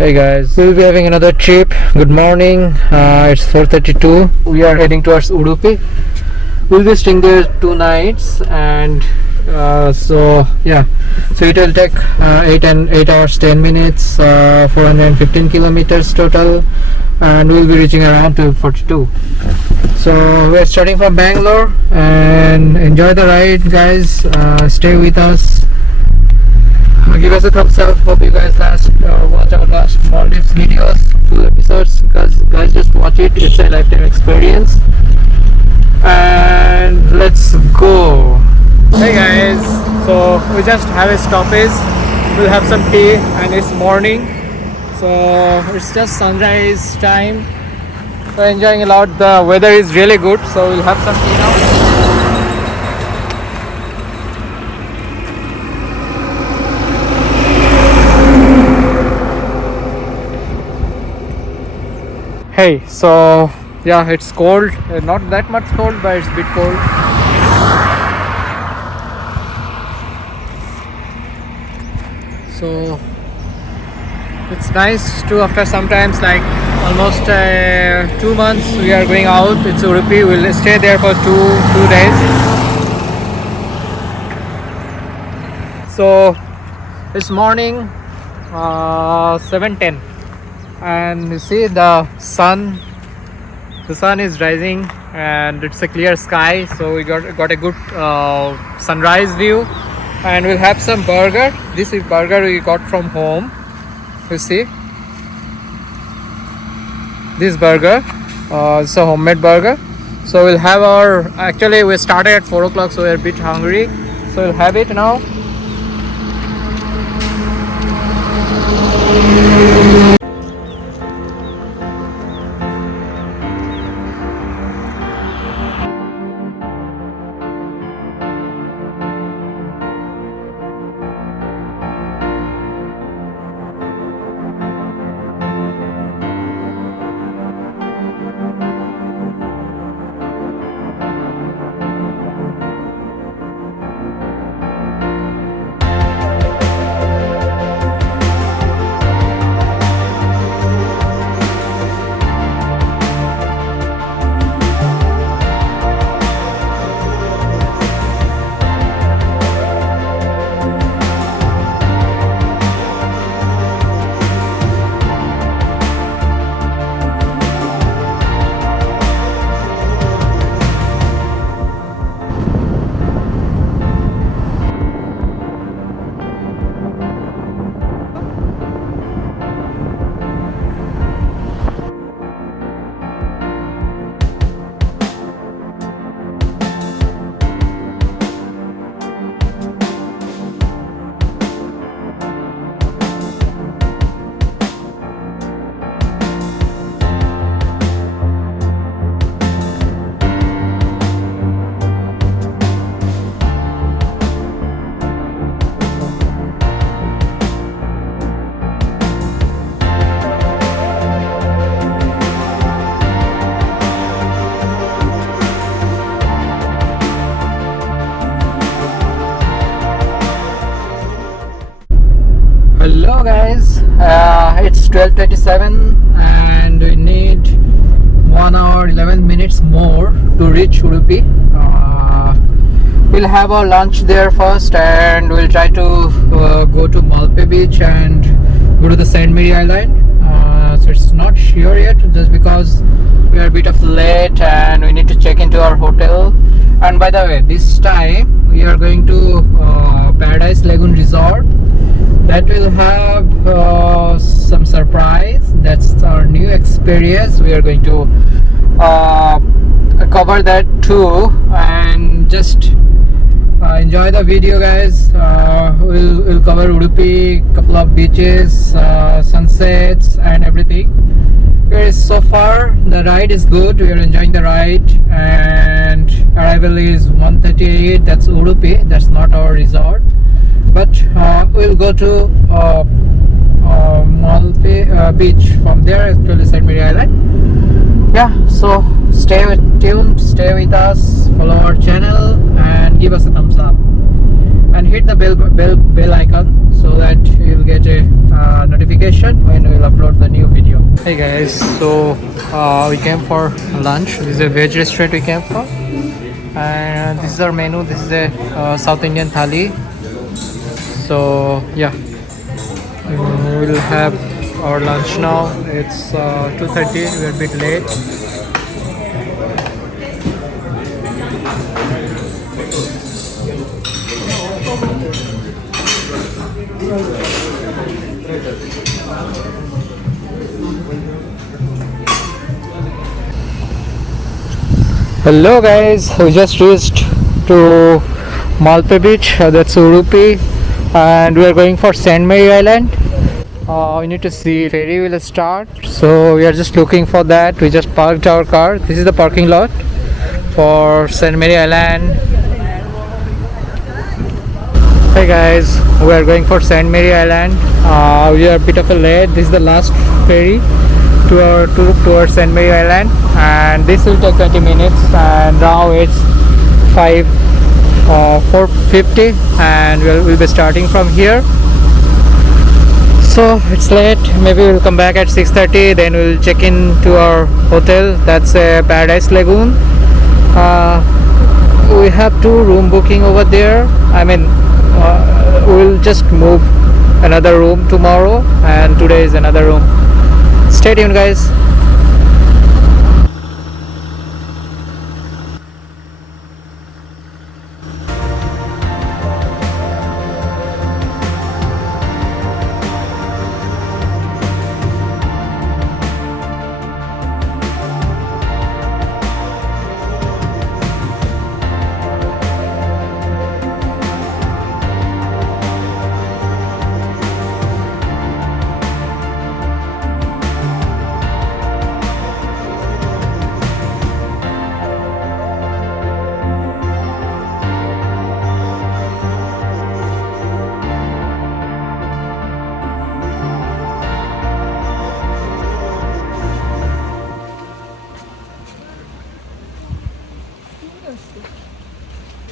Hey guys, we'll be having another trip. Good morning. It's 4:32. We are heading towards Udupi. We'll be staying there 2 nights, and so it will take 8 hours 10 minutes, 415 kilometers total, and we'll be reaching around 12:42. So we're starting from Bangalore, and enjoy the ride, guys. Stay with us. Give us a thumbs up. Hope you guys watch our last Maldives videos, full episodes, because guys, just watch it. It's a lifetime experience. And let's go. Hey guys, so we just have a stoppage. We'll have some tea, and it's morning, so it's just sunrise time. We're enjoying a lot. The weather is really good, so we'll have some tea now. Hey, so yeah, it's cold. Not that much cold, but it's a bit cold. So it's nice to, after sometimes like almost 2 months, we are going out. It's Udupi. We'll stay there for two days. So it's morning, 7:10. And you see the sun is rising, and it's a clear sky, so we got a good sunrise view. And we'll have some burger. This is burger we got from home. You see this burger, it's a homemade burger. So we'll have actually we started at 4 o'clock, so we're a bit hungry, so we'll have it now. Hello guys, it's 12:27 and we need 1 hour 11 minutes more to reach Udupi. We'll have our lunch there first, and we'll try to go to Malpe beach and go to the St. Mary Island. So it's not sure yet, just because we are a bit of late and we need to check into our hotel. And by the way, this time we are going to Paradise Lagoon Resort. That will have some surprise. That's our new experience. We are going to cover that too, and just enjoy the video, guys. We'll cover Udupi, couple of beaches, sunsets, and everything. So far the ride is good. We are enjoying the ride, and arrival is 1:38. That's Udupi. That's not our resort. But we'll go to Malpe beach from there, actually St. Mary Island. Yeah, so stay tuned, stay with us, follow our channel, and give us a thumbs up, and hit the bell icon so that you'll get a notification notification when we will upload the new video. Hey guys, so we came for lunch. This is a veg restaurant we came for, and this is our menu. This is a South Indian thali. So yeah, we'll have our lunch now. It's 2:30. We're a bit late. Hello guys, we just reached to Malpe Beach, that's Udupi, and we are going for Saint Mary Island. We need to see ferry will start, so we are just looking for that. We just parked our car. This is the parking lot for Saint Mary Island. Hey guys, we are going for Saint Mary Island. We are a bit of a late. This is the last ferry to our tour towards Saint Mary Island, and this will take 20 minutes. And now it's 4:50, and we'll be starting from here. So it's late. Maybe we'll come back at 6:30. Then we'll check in to our hotel. That's a Paradise Lagoon. We have 2 room booking over there. I mean, we'll just move another room tomorrow, and today is another room. Stay tuned guys.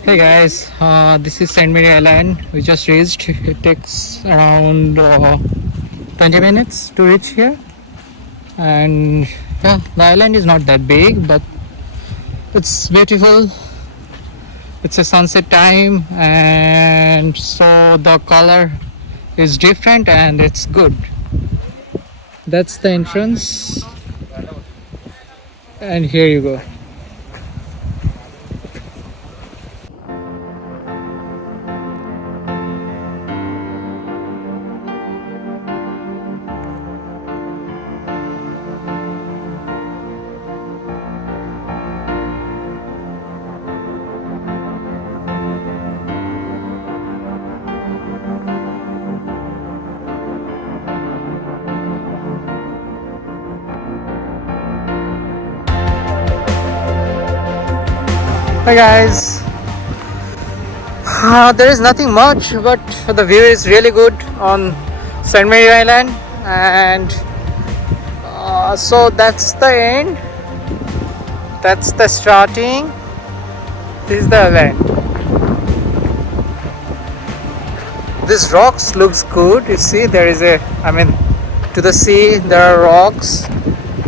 Hey guys, this is Saint Mary Island. We just reached. It takes around 20 minutes to reach here, and yeah, the island is not that big, but it's beautiful. It's a sunset time, and so the color is different and it's good. That's the entrance, and here you go. Hi guys, there is nothing much, but the view is really good on Saint Mary Island, and so that's the end, that's the starting, this is the island. This rocks looks good. You see there is a, I mean, to the sea there are rocks,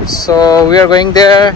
so we are going there.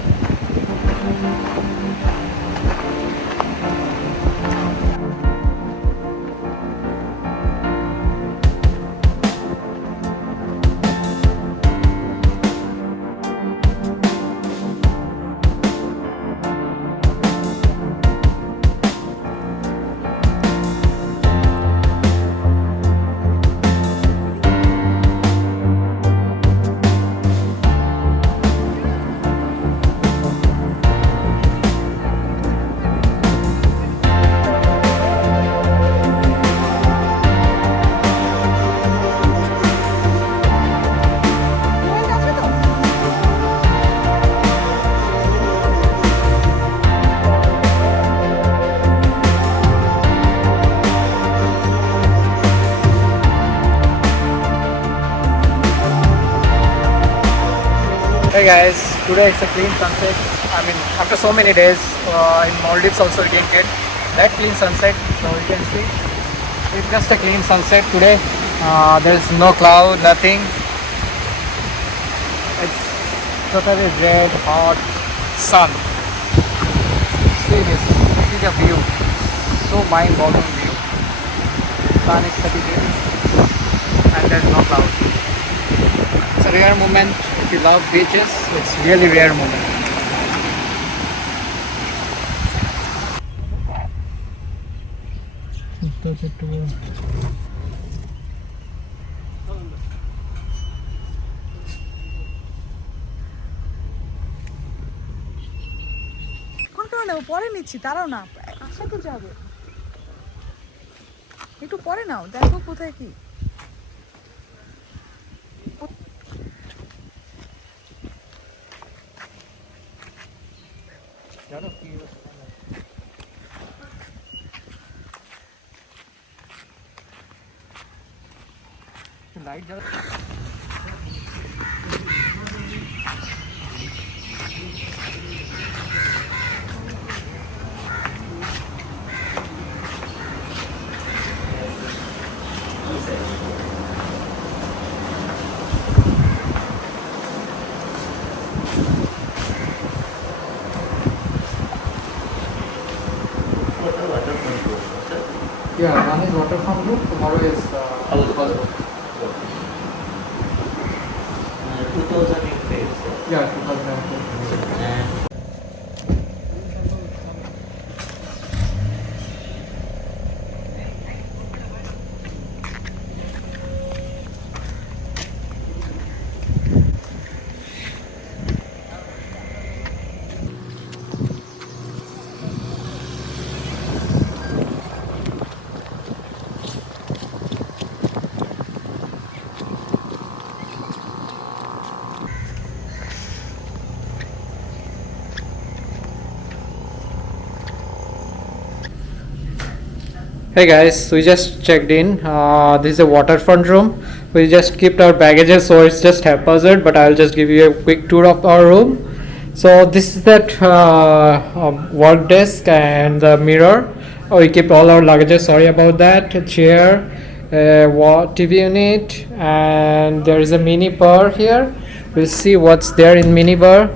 Hey guys, today it's a clean sunset. I mean, after so many days in Maldives also we didn't get that clean sunset. So you can see it's just a clean sunset today. There's no cloud, nothing. totally red hot sun. See this, see the view, so mind-boggling view. Sun is setting in and there's no cloud. It's a rare moment. If you love beaches, it's really rare moment. পরে নিচ্ছি, তারাও না একসাথে যাবে, একটু পরে নাও, দেখো কোথায় কি। লাইট জ্বালা Yeah, one is Waterfront group, tomorrow is house boat. 2008 days. Yeah, 2008. Hey guys, we just checked in. This is a waterfront room. We just kept our baggages, so it's just haphazard, but I'll just give you a quick tour of our room. So this is that work desk and the mirror. Oh, we kept all our luggages, sorry about that. A chair, TV unit, and there is a mini bar here. We'll see what's there in mini bar.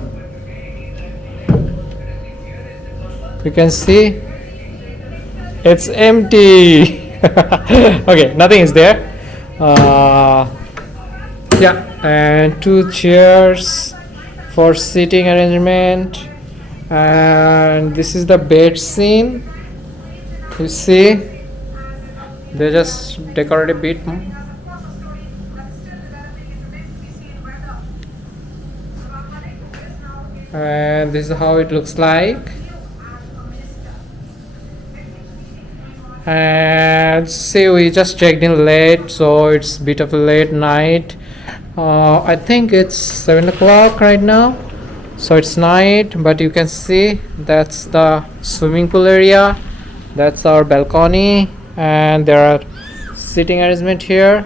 You can see it's empty. Okay, nothing is there. Yeah, and two chairs for sitting arrangement, and this is the bed scene. You see, they just decorate a bit. And this is how it looks like. And see, we just checked in late, so it's a bit of a late night. I think it's 7 o'clock right now, so it's night, but you can see that's the swimming pool area, that's our balcony, and there are sitting arrangement here.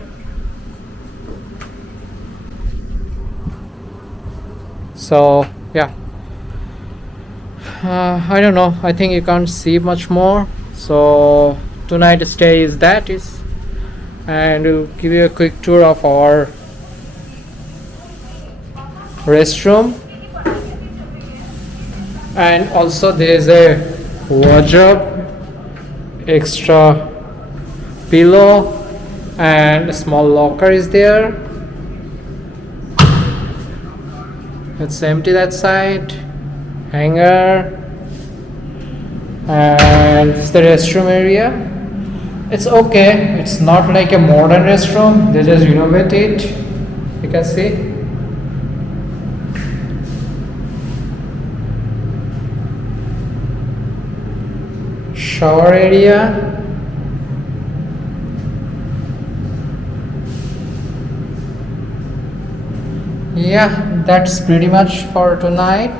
So yeah, I don't know, I think you can't see much more. So tonight stay is that is, and we'll give you a quick tour of our restroom, and also there is a wardrobe, extra pillow, and a small locker is there. It's empty that side, hanger. And this is the restroom area. It's okay, it's not like a modern restroom, they just renovate it, you can see. Shower area. Yeah, that's pretty much for tonight.